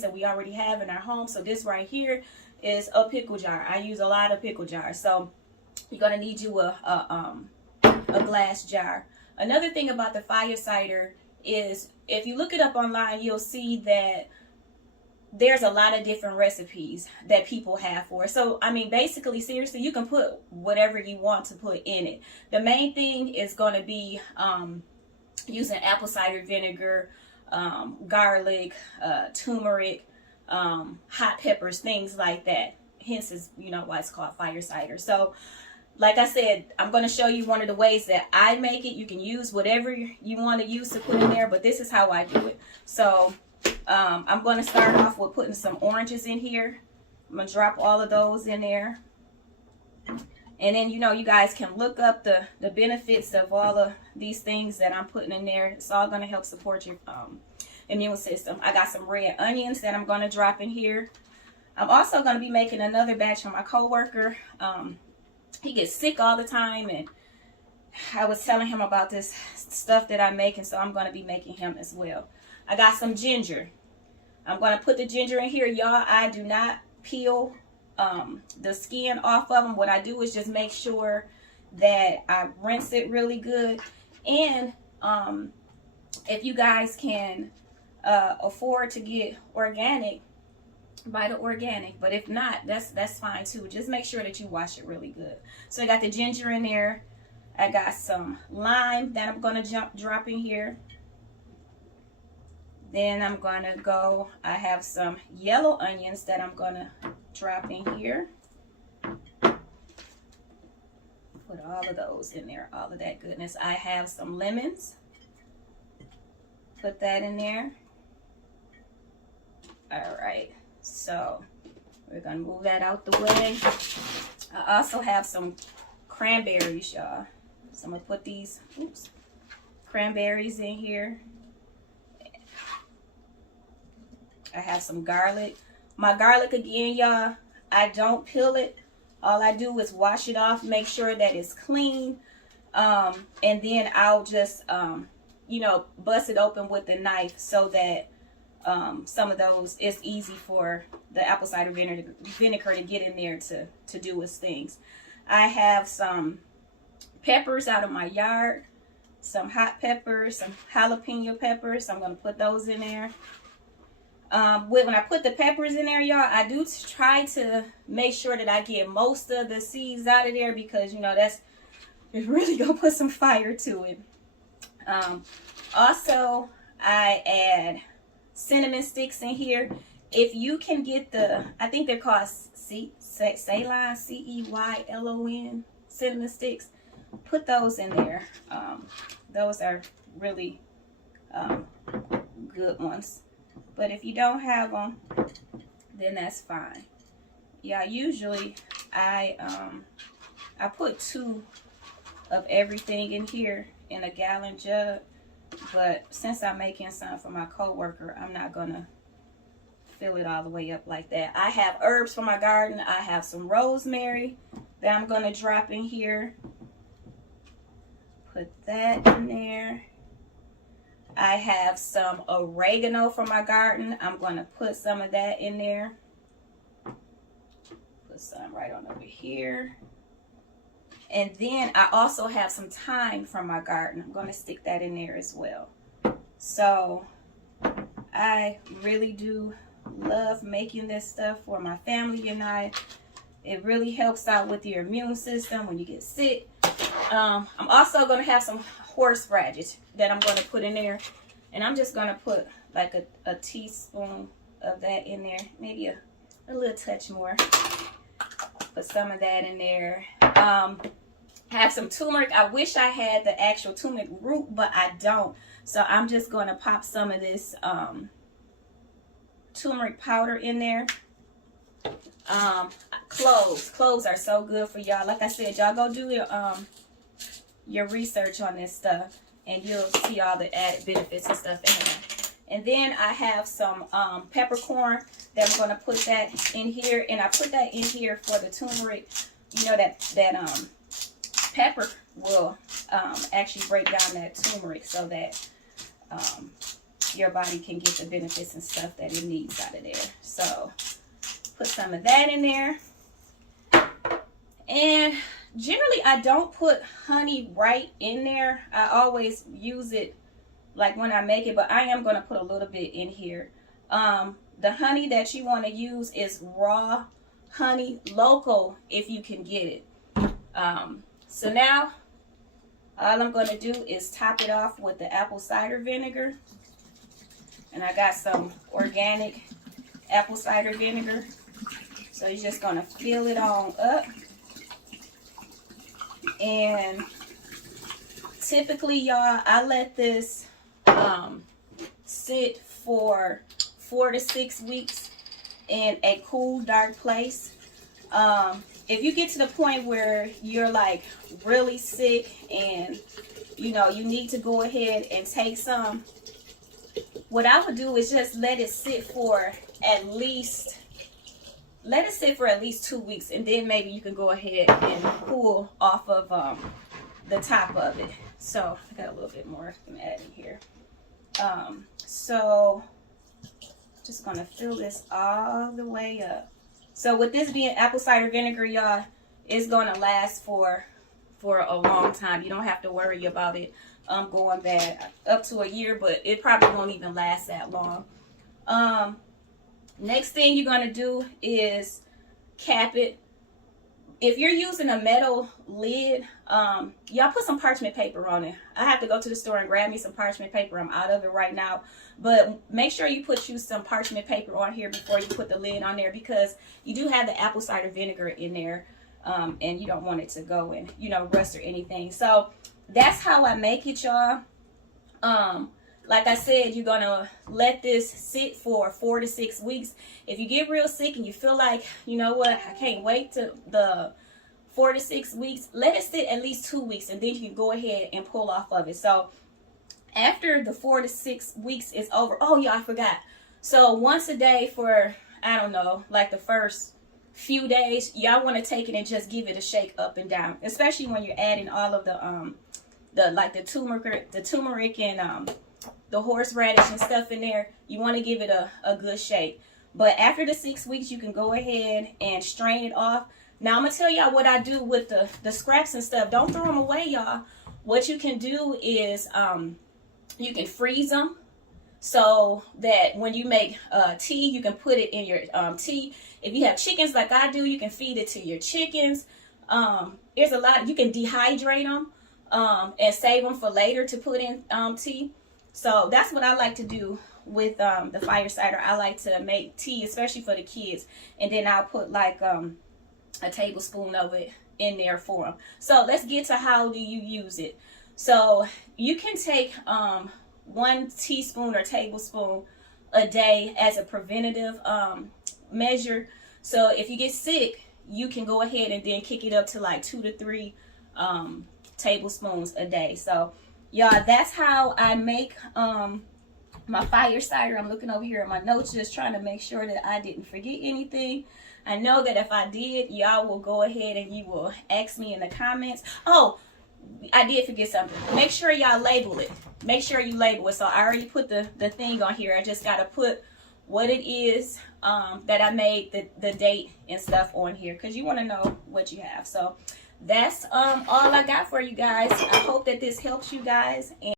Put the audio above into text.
that we already have in our home. So this right here is a pickle jar. I use a lot of pickle jars. So you're going to need you a glass jar. Another thing about the fire cider is if you look it up online, you'll see that there's a lot of different recipes that people have for it. So, I mean, basically, seriously, you can put whatever you want to put in it. The main thing is going to be using apple cider vinegar, garlic, turmeric, hot peppers, things like that. Hence is, you know, why it's called fire cider. So, like I said, I'm going to show you one of the ways that I make it. You can use whatever you want to use to put in there, but this is how I do it. So, I'm going to start off with putting some oranges in here. I'm going to drop all of those in there. And then, you know, you guys can look up the benefits of all of these things that I'm putting in there. It's all going to help support your immune system. I got some red onions that I'm going to drop in here. I'm also going to be making another batch for my coworker. He gets sick all the time, and I was telling him about this stuff that I make, and so I'm going to be making him as well. I got some ginger. I'm going to put the ginger in here. Y'all, I do not peel the skin off of them. What I do is just make sure that I rinse it really good. And if you guys can afford to get organic, buy the organic. But if not, that's fine too. Just make sure that you wash it really good. So I got the ginger in there. I got some lime that I'm going to drop in here. Then I'm going to go, I have some yellow onions that I'm going to drop in here. Put all of those in there, all of that goodness. I have some lemons. Put that in there. All right, so we're going to move that out the way. I also have some cranberries, y'all. So I'm going to put these cranberries in here. I have some garlic. My garlic, again, y'all, I don't peel it. All I do is wash it off, make sure that it's clean. And then I'll just, you know, bust it open with the knife so that some of those, it's easy for the apple cider vinegar to get in there to do its things. I have some peppers out of my yard, some hot peppers, some jalapeno peppers. I'm going to put those in there. When I put the peppers in there, y'all, I do try to make sure that I get most of the seeds out of there because, you know, it's really going to put some fire to it. Also, I add cinnamon sticks in here. If you can get I think they're called Ceylon, C-E-Y-L-O-N, cinnamon sticks. Put those in there. Those are really good ones. But if you don't have them, then that's fine. Yeah, usually I put 2 of everything in here in a gallon jug. But since I'm making some for my coworker, I'm not gonna fill it all the way up like that. I have herbs from my garden. I have some rosemary that I'm gonna drop in here. Put that in there. I have some oregano from my garden. I'm going to put some of that in there. Put some right on over here. And then I also have some thyme from my garden. I'm going to stick that in there as well. So I really do love making this stuff for my family and I. It really helps out with your immune system when you get sick. I'm also going to have some horseradish that I'm going to put in there. And I'm just going to put like a teaspoon of that in there. Maybe a little touch more. Put some of that in there. Have some turmeric. I wish I had the actual turmeric root, but I don't. So I'm just going to pop some of this turmeric powder in there. Cloves are so good for y'all. Like I said, y'all go do your research on this stuff and you'll see all the added benefits and stuff in here. And then I have some peppercorn that I'm going to put that in here, and I put that in here for the turmeric. You know that pepper will actually break down that turmeric so that your body can get the benefits and stuff that it needs out of there. So put some of that in there. And generally I don't put honey right in there. I always use it like when I make it, but I am going to put a little bit in here. The honey that you want to use is raw honey, local if you can get it. So now all I'm going to do is top it off with the apple cider vinegar. And I got some organic apple cider vinegar. So you're just going to fill it on up. And typically, y'all, I let this sit for 4 to 6 weeks in a cool, dark place. If you get to the point where you're like really sick and you know you need to go ahead and take some, what I would do is just let it sit for at least 2 weeks, and then maybe you can go ahead and pull off of the top of it. So I got a little bit more I can add in here. So just gonna fill this all the way up. So with this being apple cider vinegar, y'all, it's gonna last for a long time. You don't have to worry about it going bad. Up to a year, but it probably won't even last that long. Next thing you're gonna do is cap it. If you're using a metal lid, y'all put some parchment paper on it. I have to go to the store and grab me some parchment paper. I'm out of it right now. But make sure you use some parchment paper on here before you put the lid on there, because you do have the apple cider vinegar in there, and you don't want it to go and, you know, rust or anything. So that's how I make it, y'all. Like I said, you're gonna let this sit for 4 to 6 weeks. If you get real sick and you feel like, you know what, I can't wait to the 4 to 6 weeks, let it sit at least 2 weeks, and then you can go ahead and pull off of it. So after the 4 to 6 weeks is over, oh yeah, I forgot. So once a day for, I don't know, like the first few days, y'all want to take it and just give it a shake up and down, especially when you're adding all of the turmeric and the horseradish and stuff in there. You want to give it a good shake. But after the 6 weeks, you can go ahead and strain it off. Now I'm gonna tell y'all what I do with the scraps and stuff. Don't throw them away, y'all. What you can do is you can freeze them so that when you make tea, you can put it in your tea. If you have chickens like I do, you can feed it to your chickens. There's a lot. You can dehydrate them and save them for later to put in tea. So that's what I like to do with the fire cider. I like to make tea, especially for the kids, and then I'll put like a tablespoon of it in there for them. So let's get to how do you use it. So you can take 1 teaspoon or tablespoon a day as a preventative measure. So if you get sick, you can go ahead and then kick it up to like 2 to 3 tablespoons a day. So y'all, that's how I make my fire cider. I'm looking over here at my notes, just trying to make sure that I didn't forget anything. I know that if I did, y'all will go ahead and you will ask me in the comments. Oh, I did forget something. Make sure y'all label it. Make sure you label it. So I already put the thing on here. I just got to put what it is that I made, the date and stuff on here, because you want to know what you have. So that's all I got for you guys. I hope that this helps you guys. And